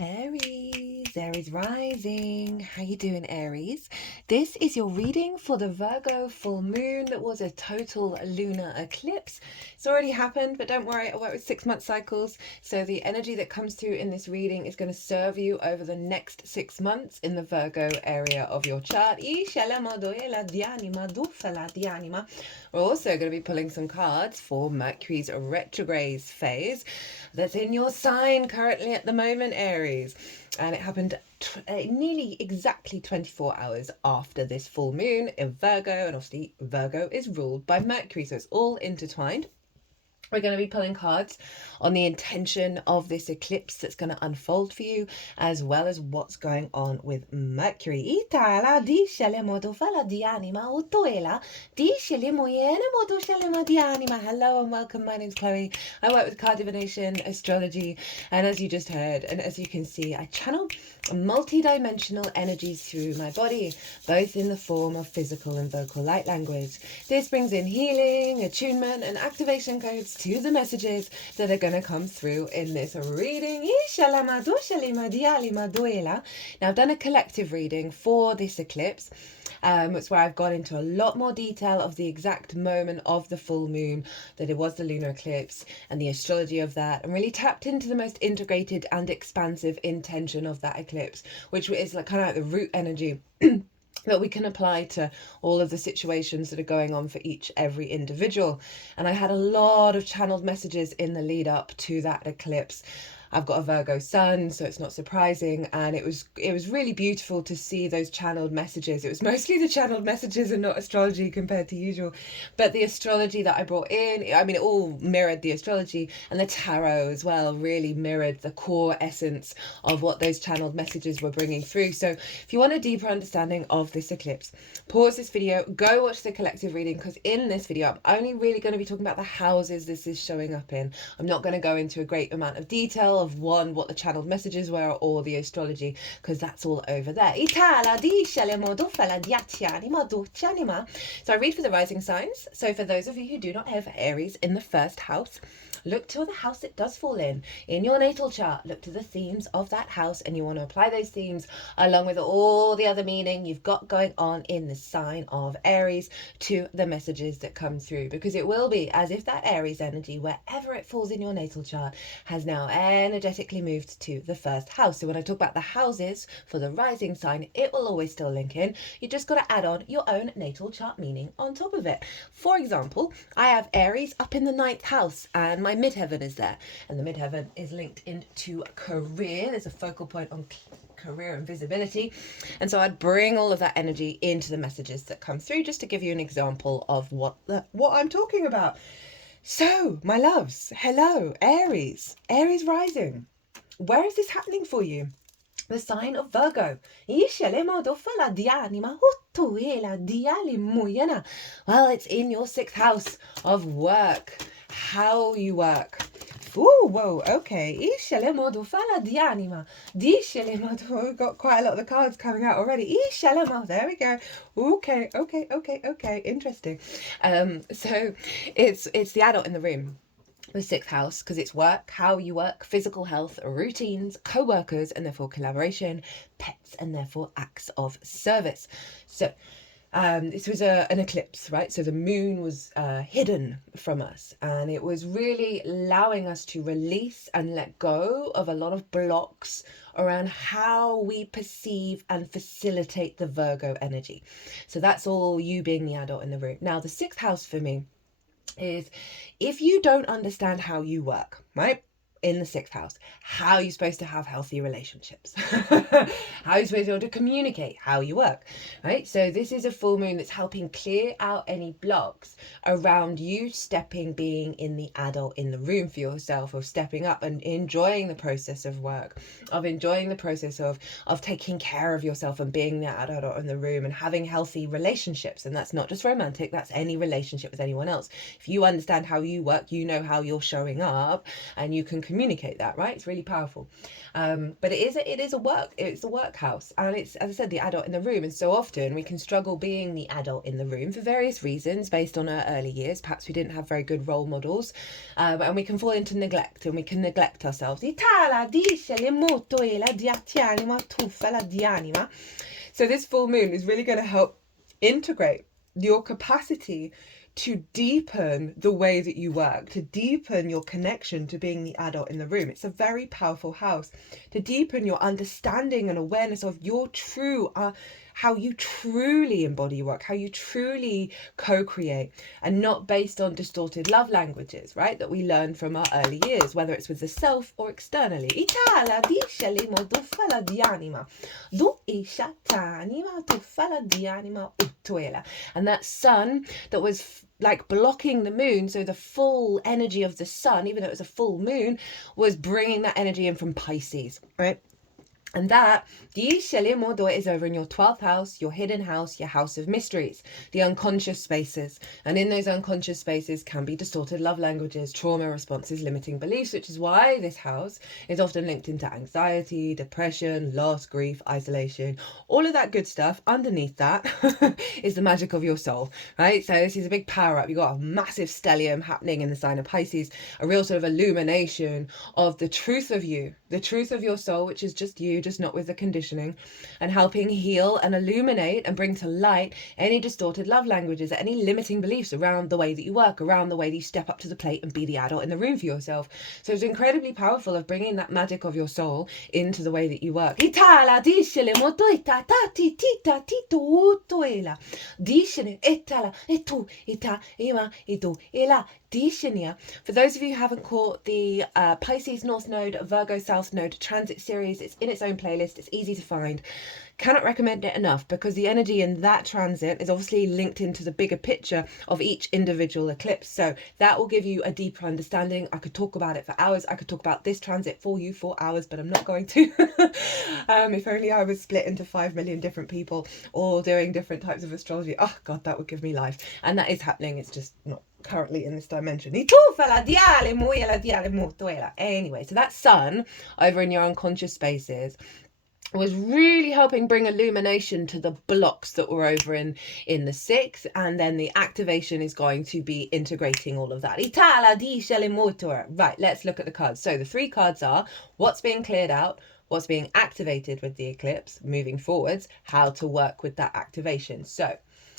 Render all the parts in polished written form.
Aries rising. How you doing, Aries? This is your reading for the Virgo full moon that was a total lunar eclipse. It's already happened, but don't worry, I work with 6-month cycles. So the energy that comes through in this reading is going to serve you over the next 6 months in the Virgo area of your chart. We're also going to be pulling some cards for Mercury's retrograde phase that's in your sign currently at the moment, Aries. And it happened nearly exactly 24 hours after this full moon in Virgo. And obviously Virgo is ruled by Mercury, so it's all intertwined. We're going to be pulling cards on the intention of this eclipse that's going to unfold for you, as well as what's going on with Mercury. Hello and welcome. My name's Chloe. I work with card divination, astrology, and as you just heard, and as you can see, I channel multi-dimensional energies through my body, both in the form of physical and vocal light language. This brings in healing, attunement, and activation codes to the messages that are going to come through in this reading. Now, I've done a collective reading for this eclipse. It's where I've gone into a lot more detail of the exact moment of the full moon, that it was the lunar eclipse, and the astrology of that, and really tapped into the most integrated and expansive intention of that eclipse, which is like kind of like the root energy that we can apply to all of the situations that are going on for every individual. And I had a lot of channeled messages in the lead up to that eclipse. I've got a Virgo sun, so it's not surprising, and it was really beautiful to see those channeled messages. It was mostly the channeled messages and not astrology compared to usual, but the astrology that I brought in, I mean, it all mirrored the astrology, and the tarot as well really mirrored the core essence of what those channeled messages were bringing through. So if you want a deeper understanding of this eclipse, pause this video, go watch the collective reading, because in this video I'm only really going to be talking about the houses this is showing up in. I'm not going to go into a great amount of detail of what the channeled messages were or the astrology, because that's all over there. So I read for the rising signs. So for those of you who do not have Aries in the first house, look to the house it does fall in your natal chart. Look to the themes of that house, and you want to apply those themes along with all the other meaning you've got going on in the sign of Aries to the messages that come through, because it will be as if that Aries energy, wherever it falls in your natal chart, has now energetically moved to the first house. So when I talk about the houses for the rising sign, it will always still link in. You just got to add on your own natal chart meaning on top of it. For example, I have Aries up in the 9th house, and my midheaven is there, and the midheaven is linked into career. There's a focal point on career and visibility, and so I'd bring all of that energy into the messages that come through, just to give you an example of what I'm talking about. So my loves, hello Aries rising. Where is this happening for you? The sign of Virgo. Well, it's in your 6th house of work, how you work. Ooh, whoa, okay. We've got quite a lot of the cards coming out already. There we go. Okay. Interesting. So it's the adult in the room. The 6th house, because it's work, how you work, physical health, routines, co-workers, and therefore collaboration, pets, and therefore acts of service. So this was an eclipse, right? So the moon was hidden from us, and it was really allowing us to release and let go of a lot of blocks around how we perceive and facilitate the Virgo energy. So that's all you being the adult in the room. Now, the 6th house for me is if you don't understand how you work, right? In the 6th house, how are you supposed to have healthy relationships? How are you supposed to be able to communicate how you work, right? So this is a full moon that's helping clear out any blocks around you being in the adult in the room for yourself, of stepping up and enjoying the process of work, of enjoying the process of taking care of yourself and being the adult in the room and having healthy relationships. And that's not just romantic, that's any relationship with anyone else. If you understand how you work, you know how you're showing up, and you can communicate that, right? It's really powerful. But it's a work house, and it's, as I said, the adult in the room. And so often we can struggle being the adult in the room for various reasons based on our early years. Perhaps we didn't have very good role models, and we can fall into neglect, and we can neglect ourselves. So this full moon is really going to help integrate your capacity to deepen the way that you work, to deepen your connection to being the adult in the room. It's a very powerful house to deepen your understanding and awareness of your true, how you truly embody work, how you truly co-create, and not based on distorted love languages, right? That we learn from our early years, whether it's with the self or externally. And that sun that was like blocking the moon, so the full energy of the sun, even though it was a full moon, was bringing that energy in from Pisces, right? And that, is over in your 12th house, your hidden house, your house of mysteries, the unconscious spaces. And in those unconscious spaces can be distorted love languages, trauma responses, limiting beliefs, which is why this house is often linked into anxiety, depression, loss, grief, isolation, all of that good stuff. Underneath that is the magic of your soul, right? So this is a big power up. You've got a massive stellium happening in the sign of Pisces, a real sort of illumination of the truth of you, the truth of your soul, which is just you, just not with the conditioning, and helping heal and illuminate and bring to light any distorted love languages, any limiting beliefs around the way that you work, around the way that you step up to the plate and be the adult in the room for yourself. So it's incredibly powerful of bringing that magic of your soul into the way that you work. For those of you who haven't caught the Pisces North Node, Virgo South Node transit series, it's in its own playlist. It's easy to find. Cannot recommend it enough, because the energy in that transit is obviously linked into the bigger picture of each individual eclipse. So that will give you a deeper understanding. I could talk about it for hours. I could talk about this transit for you for hours, but I'm not going to. If only I was split into 5 million different people all doing different types of astrology. Oh God, that would give me life. And that is happening. It's just not currently in this dimension. Anyway, so that sun over in your unconscious spaces was really helping bring illumination to the blocks that were over in the 6th, and then the activation is going to be integrating all of that. Right, let's look at the cards. So the 3 cards are what's being cleared out, what's being activated with the eclipse moving forwards, how to work with that activation. So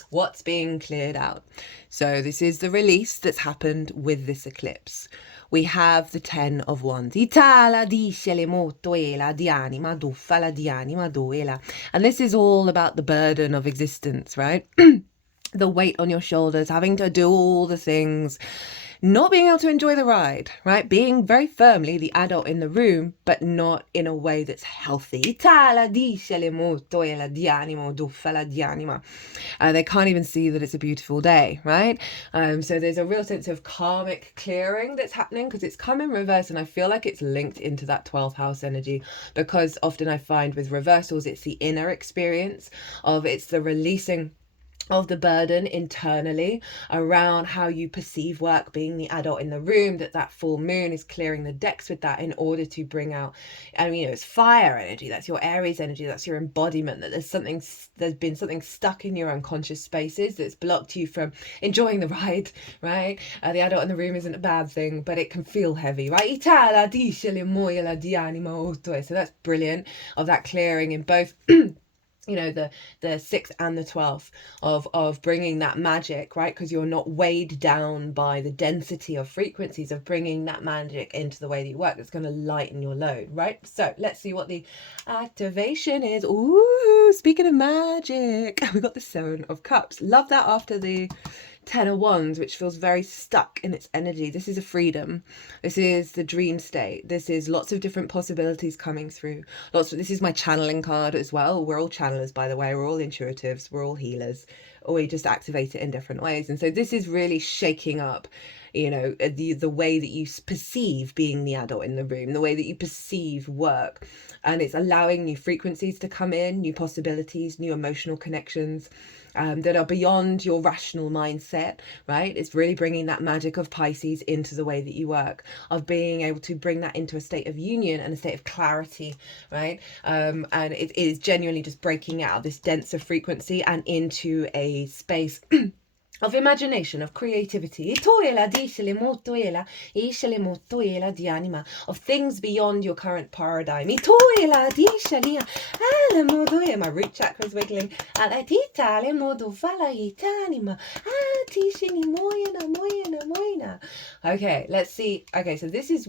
what's being cleared out? So this is the release that's happened with this eclipse. We have the 10 of Wands. And this is all about the burden of existence, right? The weight on your shoulders, having to do all the things, not being able to enjoy the ride, right? Being very firmly the adult in the room, but not in a way that's healthy. They can't even see that it's a beautiful day, right? So there's a real sense of karmic clearing that's happening, because it's come in reverse, and I feel like it's linked into that 12th house energy, because often I find with reversals, it's the inner experience of, it's the releasing of the burden internally around how you perceive work, being the adult in the room, that full moon is clearing the decks with that in order to bring out, and it's fire energy, that's your Aries energy, that's your embodiment, that there's been something stuck in your unconscious spaces that's blocked you from enjoying the ride, right? The adult in the room isn't a bad thing, but it can feel heavy, right? So that's brilliant, of that clearing in both the 6th and the 12th of bringing that magic, right? Because you're not weighed down by the density of frequencies, of bringing that magic into the way that you work. That's going to lighten your load, right? So let's see what the activation is. Ooh, speaking of magic, we got the 7 of Cups. Love that after the 10 of Wands, which feels very stuck in its energy. This is a freedom. This is the dream state. This is lots of different possibilities coming through. This is my channeling card as well. We're all channelers, by the way. We're all intuitives. We're all healers. Or we just activate it in different ways. And so this is really shaking up the way that you perceive being the adult in the room, the way that you perceive work. And it's allowing new frequencies to come in, new possibilities, new emotional connections that are beyond your rational mindset, right? It's really bringing that magic of Pisces into the way that you work, of being able to bring that into a state of union and a state of clarity, right? And it is genuinely just breaking out of this denser frequency and into a space of imagination, of creativity, of things beyond your current paradigm. My root chakra is wiggling. Okay, let's see. Okay, so this is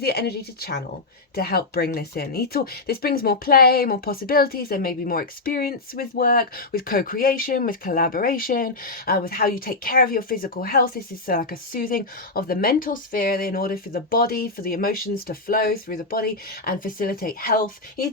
the energy to channel to help bring this in. This brings more play, more possibilities, and maybe more experience with work, with co-creation, with collaboration, with how you take care of your physical health. This is like a soothing of the mental sphere in order for the body, for the emotions to flow through the body and facilitate health. We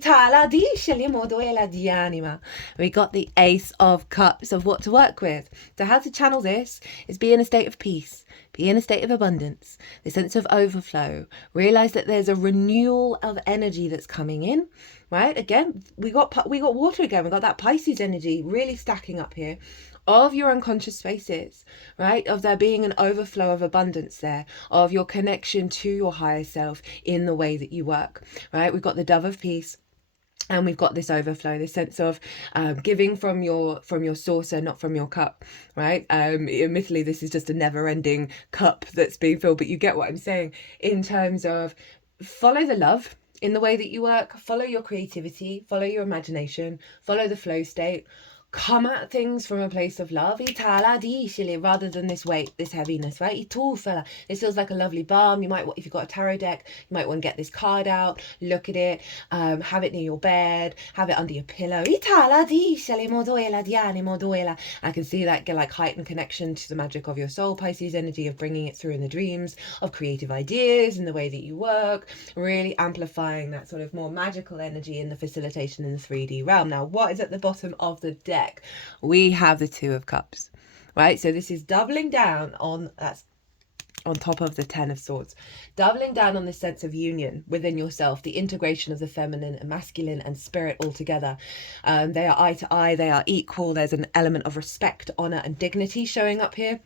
got the Ace of Cups of what to work with. So how to channel this is be in a state of peace, be in a state of abundance, the sense of overflow. Realize that there's a renewal of energy that's coming in, right? Again, we got water again. We got that Pisces energy really stacking up here of your unconscious spaces, right? Of there being an overflow of abundance there, of your connection to your higher self in the way that you work, right? We've got the Dove of Peace. And we've got this overflow, this sense of giving from your saucer, not from your cup, right? Admittedly, this is just a never-ending cup that's being filled, but you get what I'm saying in terms of follow the love in the way that you work, follow your creativity, follow your imagination, follow the flow state. Come at things from a place of love, rather than this weight, this heaviness, right? This feels like a lovely balm. You might, if you've got a tarot deck, you might want to get this card out, look at it, have it near your bed, have it under your pillow. I can see that like heightened connection to the magic of your soul, Pisces energy, of bringing it through in the dreams, of creative ideas in the way that you work, really amplifying that sort of more magical energy in the facilitation in the 3D realm. Now, what is at the bottom of the deck? We have the Two of Cups, right? So this is doubling down on, that's on top of the Ten of Swords, doubling down on this sense of union within yourself, the integration of the feminine and masculine and spirit all together. They are eye to eye, they are equal. There's an element of respect, honor, and dignity showing up here,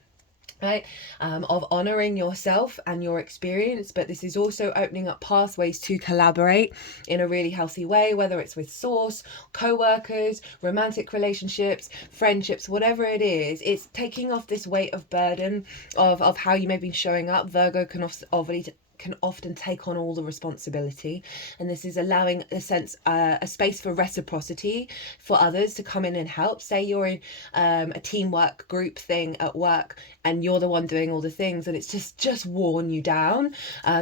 right? Of honoring yourself and your experience, but this is also opening up pathways to collaborate in a really healthy way, whether it's with source, co-workers, romantic relationships, friendships, whatever it is. It's taking off this weight of burden of how you may be showing up. Virgo can often take on all the responsibility, and this is allowing a space for reciprocity for others to come in and help. Say you're in a teamwork group thing at work and you're the one doing all the things, and it's just worn you down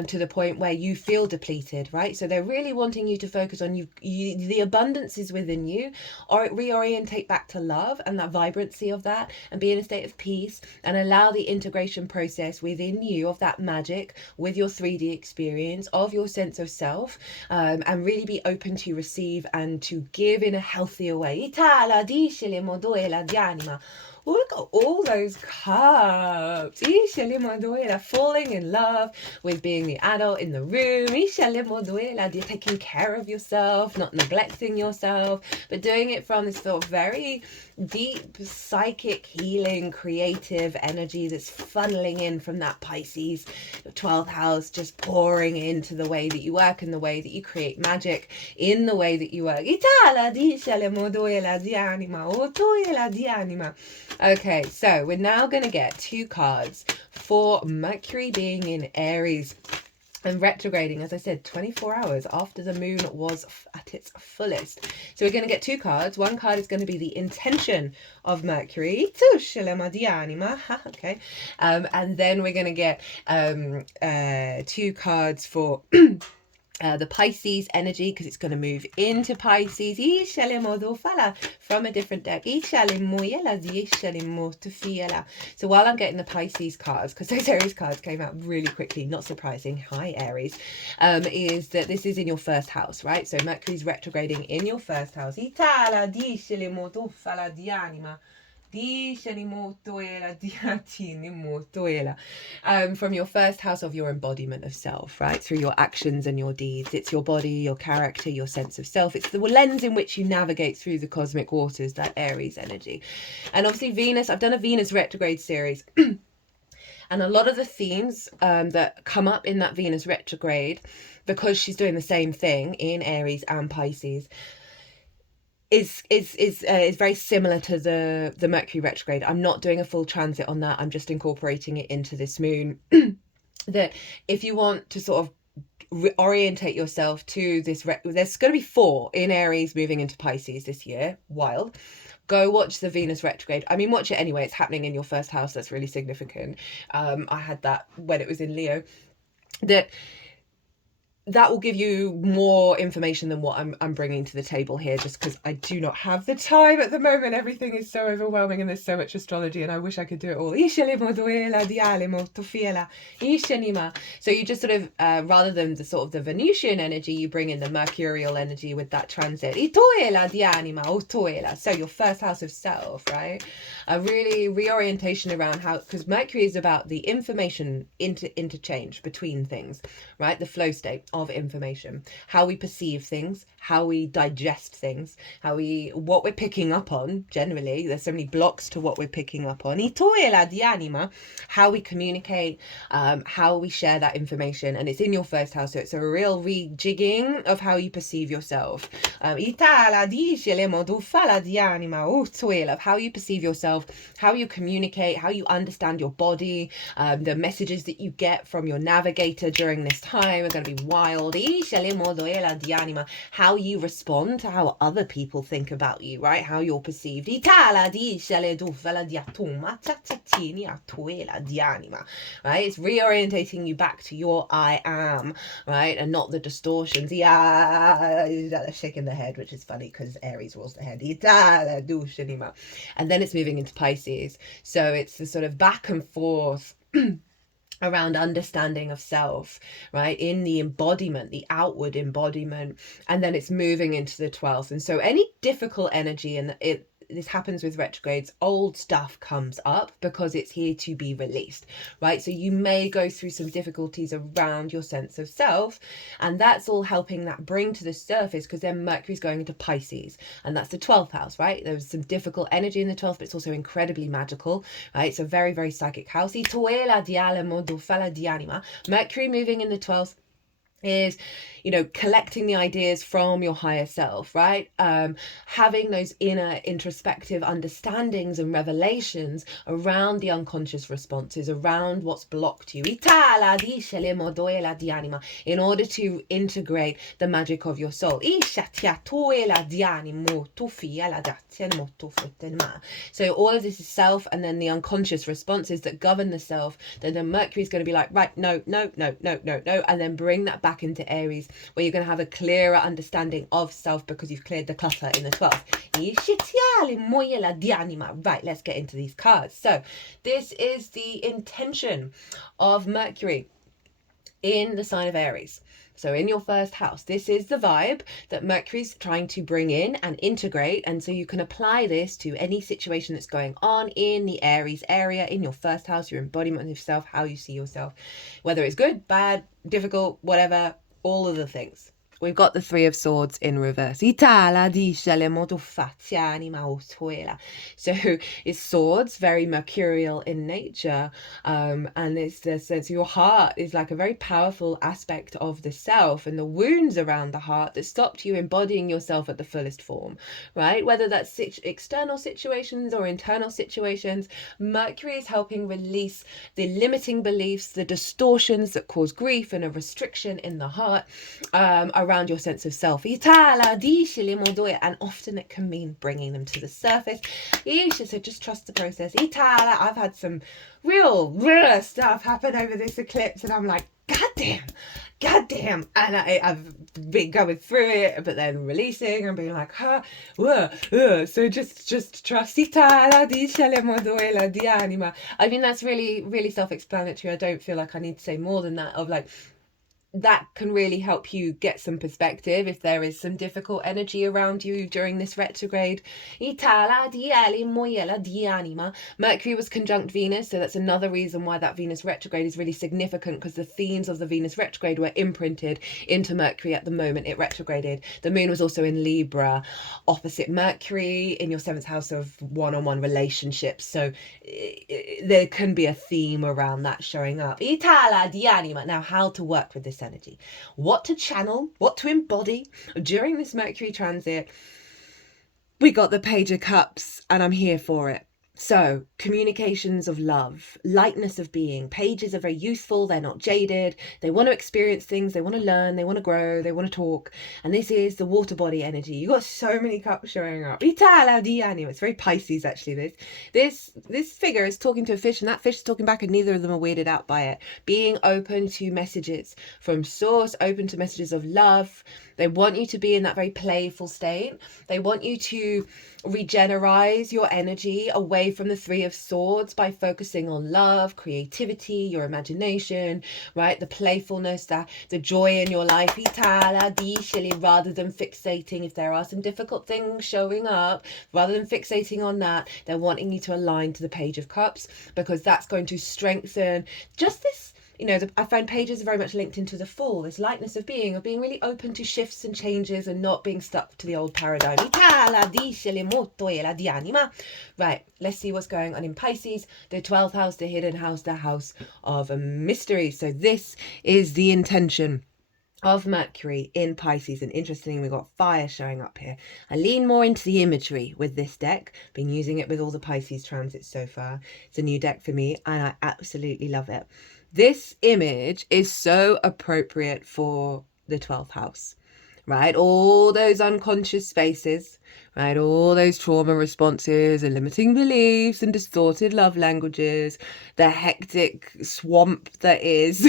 to the point where you feel depleted, right? So they're really wanting you to focus on you the abundance is within you, or reorientate back to love and that vibrancy of that, and be in a state of peace, and allow the integration process within you of that magic with your 3D experience, of your sense of self, and really be open to receive and to give in a healthier way. Look at all those cups. Falling in love with being the adult in the room. Taking care of yourself, not neglecting yourself, but doing it from this sort of very deep psychic healing creative energy that's funneling in from that Pisces 12th house, just pouring into the way that you work and the way that you create magic in the way that you work. Okay, so we're now going to get two cards for Mercury being in Aries and retrograding, as I said, 24 hours after the moon was at its fullest. So we're going to get two cards. One card is going to be the intention of Mercury. Okay. And then we're going to get two cards for the Pisces energy, because it's going to move into Pisces from a different deck. So while I'm getting the Pisces cards, because those Aries cards came out really quickly, not surprising, hi Aries, is that this is in your first house, right? So Mercury's retrograding in your first house. From your first house of your embodiment of self, right? Through your actions and your deeds. It's your body, your character, your sense of self. It's the lens in which you navigate through the cosmic waters, that Aries energy. And obviously Venus, I've done a Venus retrograde series. And a lot of the themes that come up in that Venus retrograde, because she's doing the same thing in Aries and Pisces, is very similar to the Mercury retrograde. I'm not doing a full transit on that. I'm just incorporating it into this moon. That if you want to sort of reorientate yourself to this, there's going to be 4 in Aries moving into Pisces this year. Wild. Go watch the Venus retrograde. I mean, watch it anyway. It's happening in your first house. That's really significant. I had that when it was in Leo. That will give you more information than what I'm bringing to the table here, just because I do not have the time at the moment. Everything is so overwhelming and there's so much astrology and I wish I could do it all. So you just sort of, rather than the sort of the Venusian energy, you bring in the Mercurial energy with that transit. So your first house of self, right? A really reorientation around how, because Mercury is about the information interchange between things, right? The flow state of information, how we perceive things, how we digest things, what we're picking up on. Generally, there's so many blocks to what we're picking up on. How we communicate, how we share that information, and it's in your first house, so it's a real rejigging of how you perceive yourself. Of how you perceive yourself, how you communicate, how you understand your body, the messages that you get from your navigator during this time are going to be wild. How you respond to how other people think about you, right? How you're perceived. Right? It's reorientating you back to your I am, right? And not the distortions. Shaking the head, which is funny because Aries rules the head. And then it's moving into Pisces. So it's the sort of back and forth around understanding of self, right, in the embodiment, the outward embodiment, and then it's moving into the 12th. And so any difficult energy, and this happens with retrogrades, old stuff comes up because it's here to be released, right? So you may go through some difficulties around your sense of self, and that's all helping that bring to the surface, because then Mercury's going into Pisces, and that's the 12th house, right? There's some difficult energy in the 12th, but it's also incredibly magical, right? It's a very, very psychic house. Mercury moving in the 12th is, you know, collecting the ideas from your higher self, right? Having those inner introspective understandings and revelations around the unconscious responses, around what's blocked you, in order to integrate the magic of your soul. So all of this is self, and then the unconscious responses that govern the self, then Mercury's going to be like, right, no, and then bring that back into Aries, where you're going to have a clearer understanding of self because you've cleared the clutter in the 12th. Right, let's get into these cards. So this is the intention of Mercury in the sign of Aries. So in your first house, this is the vibe that Mercury's trying to bring in and integrate. And so you can apply this to any situation that's going on in the Aries area, in your first house, your embodiment of yourself, how you see yourself, whether it's good, bad, difficult, whatever, all of the things. We've got the Three of Swords in reverse. So it's swords, very mercurial in nature. And it's the sense your heart is like a very powerful aspect of the self, and the wounds around the heart that stopped you embodying yourself at the fullest form, right? Whether that's external situations or internal situations, Mercury is helping release the limiting beliefs, the distortions that cause grief and a restriction in the heart, around your sense of self. And often it can mean bringing them to the surface. So just trust the process. I've had some real stuff happen over this eclipse, and I'm like, God damn. And I've been going through it, but then releasing and being like, so just trust. I mean, that's really, really self-explanatory. I don't feel like I need to say more than that, of like, that can really help you get some perspective if there is some difficult energy around you during this retrograde. Mercury was conjunct Venus, so that's another reason why that Venus retrograde is really significant, because the themes of the Venus retrograde were imprinted into Mercury at the moment it retrograded. The moon was also in Libra, opposite Mercury in your 7th house of one-on-one relationships, so there can be a theme around that showing up. Now, how to work with this energy, what to channel, what to embody during this Mercury transit. We got the Page of Cups, and I'm here for it. So, communications of love, lightness of being. Pages are very youthful, they're not jaded, they want to experience things, they want to learn, they want to grow, they want to talk. And this is the water body energy. You got so many cups showing up. It's very Pisces, actually. This figure is talking to a fish, and that fish is talking back, and neither of them are weirded out by it. Being open to messages from source, open to messages of love. They want you to be in that very playful state. They want you to regenerate your energy away from the 3 of Swords by focusing on love, creativity, your imagination, right? The playfulness, the joy in your life, rather than fixating. If there are some difficult things showing up, rather than fixating on that, they're wanting you to align to the Page of Cups, because that's going to strengthen just this. I find pages are very much linked into the Fool, this lightness of being really open to shifts and changes and not being stuck to the old paradigm. Right, let's see what's going on in Pisces, the 12th house, the hidden house, the house of a mystery. So this is the intention of Mercury in Pisces, and interestingly we've got fire showing up here. I lean more into the imagery with this deck, been using it with all the Pisces transits so far. It's a new deck for me and I absolutely love it. This image is so appropriate for the 12th house, right? All those unconscious spaces, right? All those trauma responses and limiting beliefs and distorted love languages, the hectic swamp that is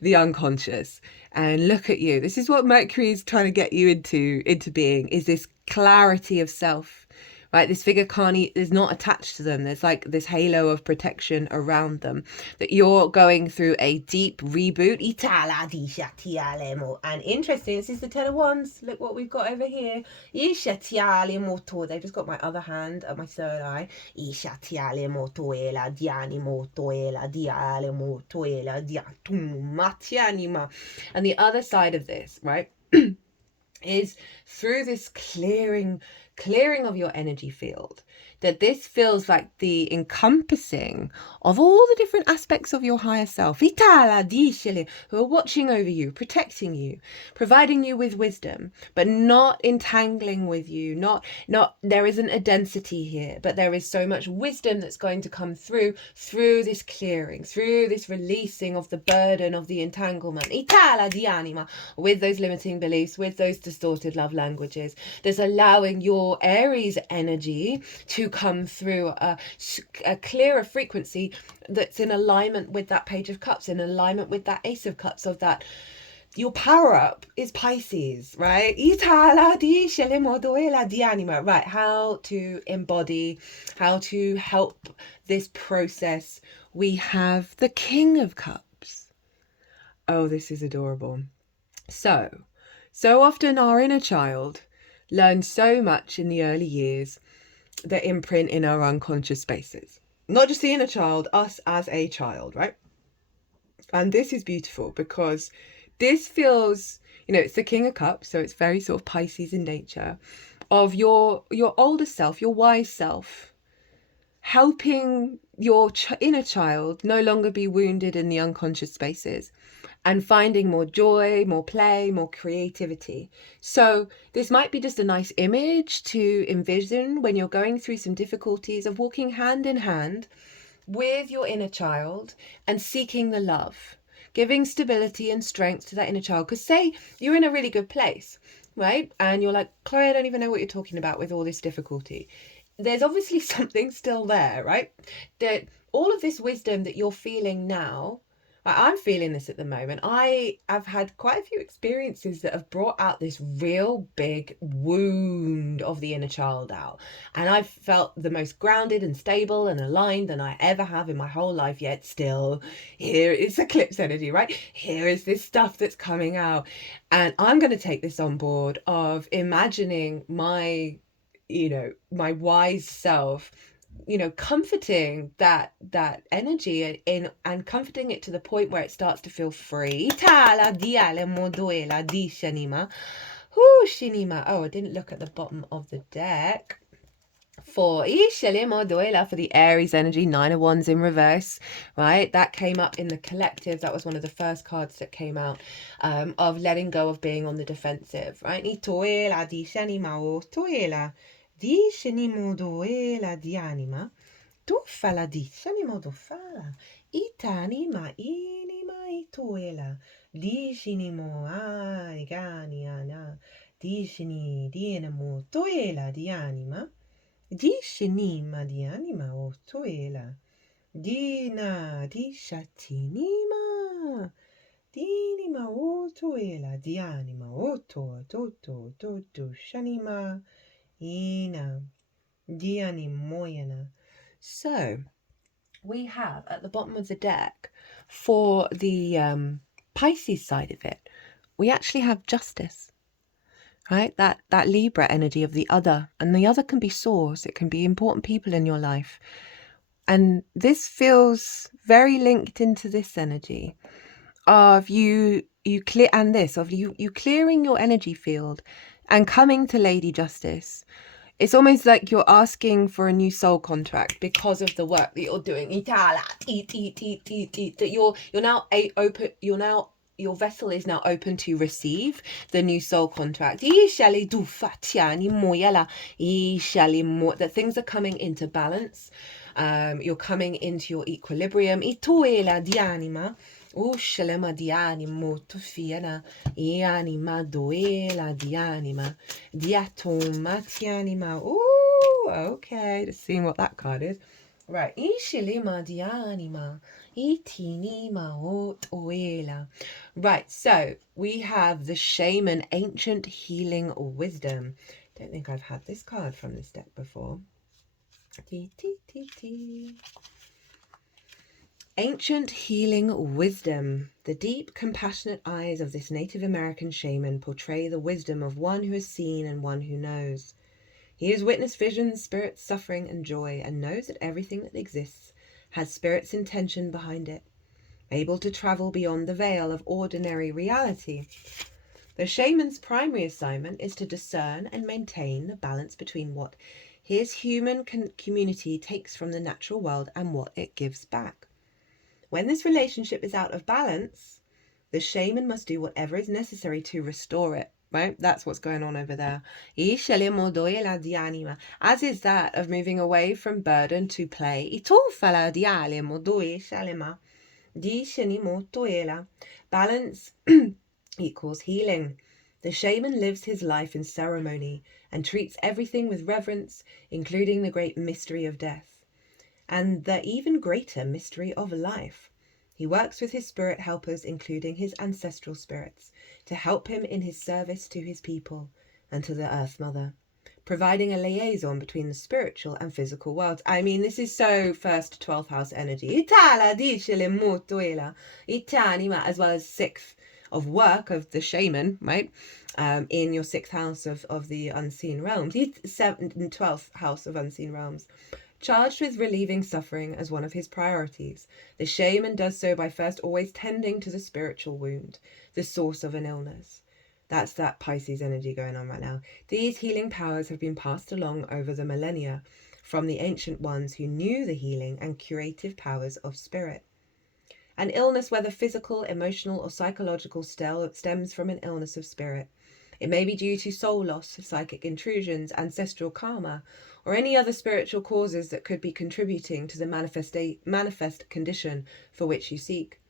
the unconscious. And look at you. This is what Mercury is trying to get you into being, is this clarity of self. Right, this figure is not attached to them. There's like this halo of protection around them, that you're going through a deep reboot. And interesting, this is the 10 of Wands. Look what we've got over here. They've just got my other hand at my third eye. And the other side of this, right, is through this clearing of your energy field, that this feels like the encompassing of all the different aspects of your higher self, who are watching over you, protecting you, providing you with wisdom, but not entangling with you. Not there isn't a density here, but there is so much wisdom that's going to come through this clearing, through this releasing of the burden of the entanglement with those limiting beliefs, with those distorted love languages, that's allowing your Aries energy to come through a clearer frequency that's in alignment with that Page of Cups, in alignment with that Ace of Cups, of that your power up is Pisces, right? Right, how to embody, how to help this process. We have the King of Cups. Oh, this is adorable. So often our inner child learns so much in the early years that imprint in our unconscious spaces. Not just the inner child, us as a child, right? And this is beautiful because this feels, it's the King of Cups, so it's very sort of Pisces in nature, of your older self, your wise self, helping your inner child no longer be wounded in the unconscious spaces, and finding more joy, more play, more creativity. So this might be just a nice image to envision when you're going through some difficulties, of walking hand in hand with your inner child and seeking the love, giving stability and strength to that inner child. Because say you're in a really good place, right? And you're like, Chloe, I don't even know what you're talking about with all this difficulty. There's obviously something still there, right? That all of this wisdom that you're feeling now, I'm feeling this at the moment. I've had quite a few experiences that have brought out this real big wound of the inner child out. And I've felt the most grounded and stable and aligned than I ever have in my whole life, yet still, here is eclipse energy, right? Here is this stuff that's coming out. And I'm going to take this on board of imagining my, my wise self, comforting that energy and comforting it to the point where it starts to feel free. Oh, I didn't look at the bottom of the deck. For the Aries energy, 9 of Wands in reverse, right? That came up in the collective. That was one of the first cards that came out, of letting go of being on the defensive, right? Di shenimo doela di anima, tu fala di shenimo do fala, itanima inima ituela, di shenimo agani ana, di sheni dinamo toela di anima, di shenima di anima o toela, Dinah di shatinima, dinima o toela di anima o to shanima. Ina, Diani Moyana. So we have at the bottom of the deck for the Pisces side of it, we actually have justice, right? That Libra energy of the other, and the other can be source. It can be important people in your life, and this feels very linked into this energy of you clearing your energy field and coming to Lady Justice. It's almost like you're asking for a new soul contract because of the work that you're doing. That you're now open. Your vessel is now open to receive the new soul contract. That things are coming into balance. You're coming into your equilibrium. Shalema di animo tu fiena, e anima doela di anima, diatomati anima. Ooh, okay, let's see what that card is. Right, Ishilima di anima, itinima ot oela. Right, so we have the Shaman, Ancient Healing Wisdom. Don't think I've had this card from this deck before. Ancient Healing Wisdom. The deep, compassionate eyes of this Native American shaman portray the wisdom of one who has seen and one who knows. He has witnessed visions, spirits, suffering, and joy, and knows that everything that exists has spirit's intention behind it, able to travel beyond the veil of ordinary reality. The shaman's primary assignment is to discern and maintain the balance between what his human community takes from the natural world and what it gives back. When this relationship is out of balance, the shaman must do whatever is necessary to restore it, right? That's what's going on over there. As is that of moving away from burden to play. Balance equals healing. The shaman lives his life in ceremony and treats everything with reverence, including the great mystery of death and the even greater mystery of life. He works with his spirit helpers, including his ancestral spirits, to help him in his service to his people and to the Earth Mother, providing a liaison between the spiritual and physical worlds. I mean, this is so first 12th house energy. As well as 6th of work of the shaman, right? In your 6th house of the unseen realms. 7th and 12th house of unseen realms. Charged with relieving suffering as one of his priorities, the shaman does so by first always tending to the spiritual wound, the source of an illness. That's that Pisces energy going on right now. These healing powers have been passed along over the millennia from the ancient ones who knew the healing and curative powers of spirit. An illness, whether physical, emotional, or psychological, stems from an illness of spirit. It may be due to soul loss, psychic intrusions, ancestral karma, or any other spiritual causes that could be contributing to the manifest condition for which you seek.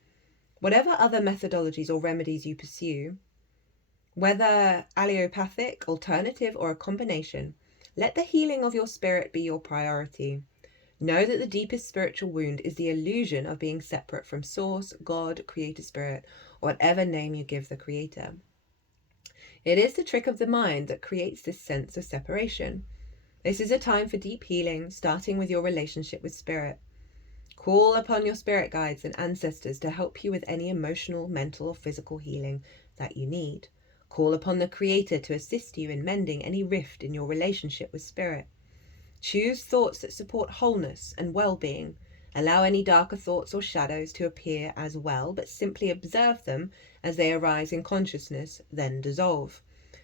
Whatever other methodologies or remedies you pursue, whether allopathic, alternative, or a combination, let the healing of your spirit be your priority. Know that the deepest spiritual wound is the illusion of being separate from Source, God, Creator Spirit, or whatever name you give the Creator. It is the trick of the mind that creates this sense of separation. This is a time for deep healing, starting with your relationship with Spirit. Call upon your spirit guides and ancestors to help you with any emotional, mental, or physical healing that you need. Call upon the Creator to assist you in mending any rift in your relationship with Spirit. Choose thoughts that support wholeness and well-being. Allow any darker thoughts or shadows to appear as well, but simply observe them as they arise in consciousness, then dissolve.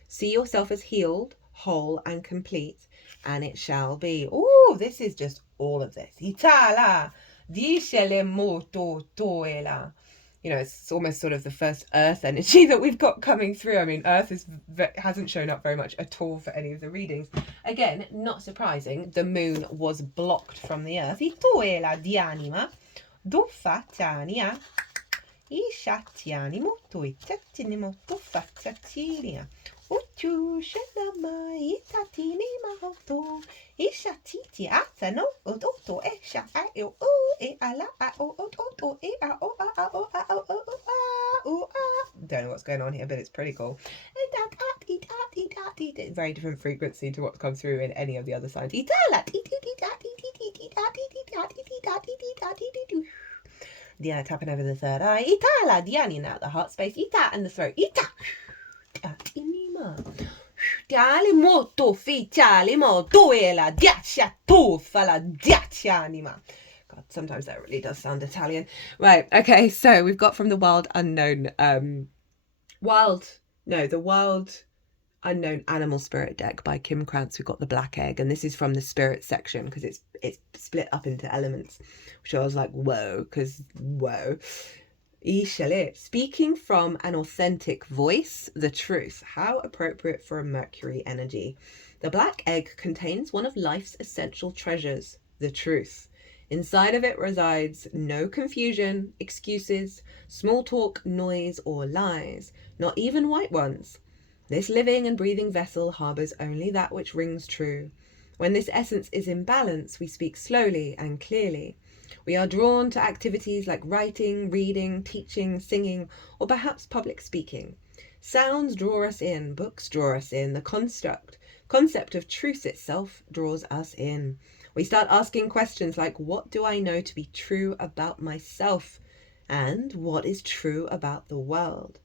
See yourself as healed, whole, and complete, and it shall be. Oh, this is just all of this. Itala, dicele moto toela. You know, it's almost sort of the first earth energy that we've got coming through. I mean, earth hasn't shown up very much at all for any of the readings. Again, not surprising, the moon was blocked from the earth. Itoela di anima, do fatania, I shattianimo, tu itattinimo, tu fatatinia. Utu shenama itatini mahoto, ishatiti atano, oto esha ayo o e ala o oto e a o a o a o a. Don't know what's going on here, but it's pretty cool. Very different frequency to what's come through in any of the other signs. Dinah tapping over the third eye. Itala Dianina out the heart space. Ita and the throat. Ita. Inima. Dali moto ficali moto ela diacia tu fala diacia anima. God, sometimes that really does sound Italian. Right, okay, so we've got from the Wild Unknown the Wild Unknown Animal Spirit deck by Kim Krans. We've got the Black Egg, and this is from the Spirit section because it's split up into elements, which I was like, whoa, because whoa. Speaking from an authentic voice, the truth. How appropriate for a Mercury energy. The Black Egg contains one of life's essential treasures, the truth. Inside of it resides no confusion, excuses, small talk, noise, or lies, not even white ones. This living and breathing vessel harbours only that which rings true. When this essence is in balance, we speak slowly and clearly. We are drawn to activities like writing, reading, teaching, singing, or perhaps public speaking. Sounds draw us in, books draw us in, the concept of truth itself draws us in. We start asking questions like, what do I know to be true about myself? And what is true about the world?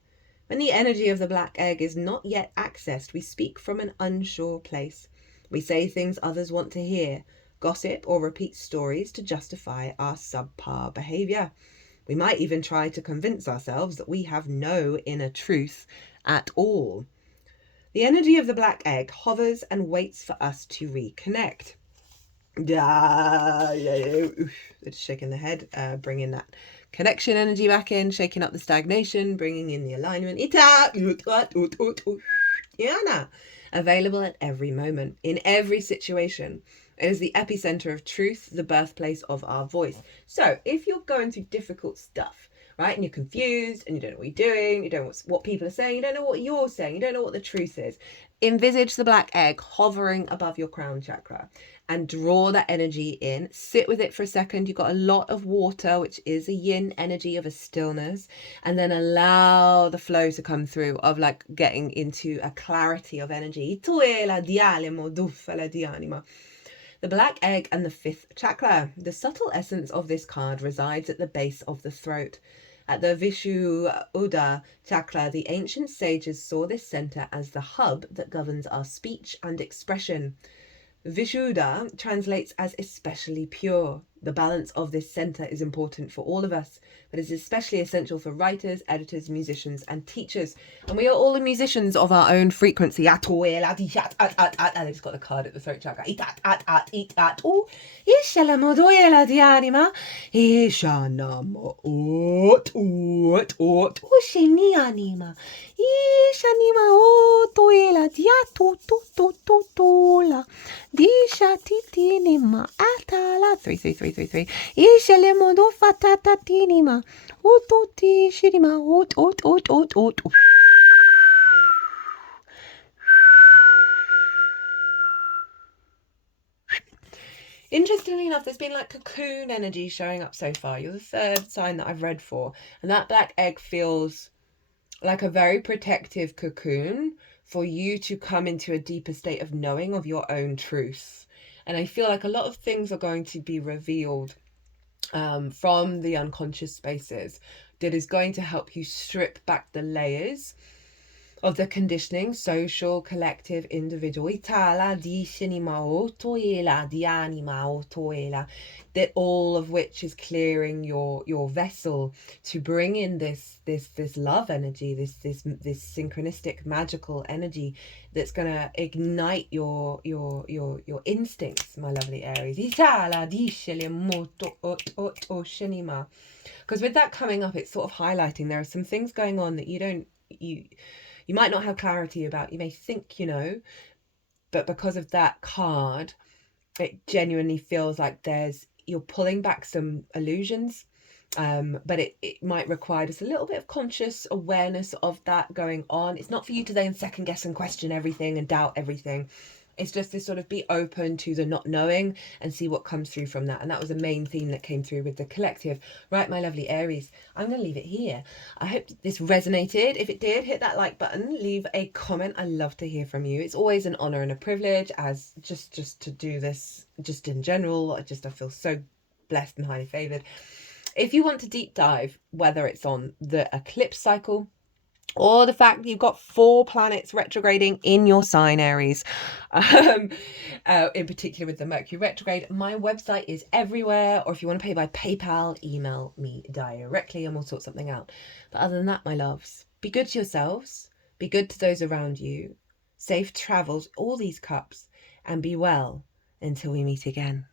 When the energy of the Black Egg is not yet accessed, we speak from an unsure place. We say things others want to hear, gossip or repeat stories to justify our subpar behaviour. We might even try to convince ourselves that we have no inner truth at all. The energy of the Black Egg hovers and waits for us to reconnect. It's shaking the head, bringing that connection energy back in, shaking up the stagnation, bringing in the alignment. Available at every moment, in every situation. It is the epicenter of truth, the birthplace of our voice. So if you're going through difficult stuff, right, and you're confused and you don't know what you're doing, you don't know what people are saying, you don't know what you're saying, you don't know what the truth is, envisage the Black Egg hovering above your crown chakra and draw that energy in. Sit with it for a second. You've got a lot of water, which is a yin energy of a stillness, and then allow the flow to come through of like getting into a clarity of energy. The Black Egg and the fifth chakra. The subtle essence of this card resides at the base of the throat. At the Vishuddha chakra, the ancient sages saw this center as the hub that governs our speech and expression. Vishuddha translates as especially pure. The balance of this center is important for all of us, but is especially essential for writers, editors, musicians, and teachers. And we are all the musicians of our own frequency. And it's got the card at the throat chakra. Disha titinima atala 33333 ishelemo fatata tinima ututi shirima ut. Interestingly enough, there's been like cocoon energy showing up so far. You're the third sign that I've read for. And that black egg feels like a very protective cocoon for you to come into a deeper state of knowing of your own truth. And I feel like a lot of things are going to be revealed from the unconscious spaces that is going to help you strip back the layers of the conditioning, social, collective, individual, that all of which is clearing your vessel to bring in this love energy, this synchronistic magical energy that's gonna ignite your instincts, my lovely Aries. Because with that coming up, it's sort of highlighting there are some things going on that you might not have clarity about. You may think you know, but because of that card, it genuinely feels like you're pulling back some illusions, but it might require just a little bit of conscious awareness of that going on. It's not for you to then second guess and question everything and doubt everything. It's just to sort of be open to the not knowing and see what comes through from that. And that was a main theme that came through with the collective. Right, my lovely Aries, I'm going to leave it here. I hope this resonated. If it did, hit that like button, leave a comment. I love to hear from you. It's always an honor and a privilege as just to do this just in general. I feel so blessed and highly favored. If you want to deep dive, whether it's on the eclipse cycle, or the fact that you've got 4 planets retrograding in your sign, Aries, in particular with the Mercury retrograde, my website is everywhere. Or if you want to pay by PayPal, email me directly and we'll sort something out. But other than that, my loves, be good to yourselves, be good to those around you, safe travels, all these cups, and be well until we meet again.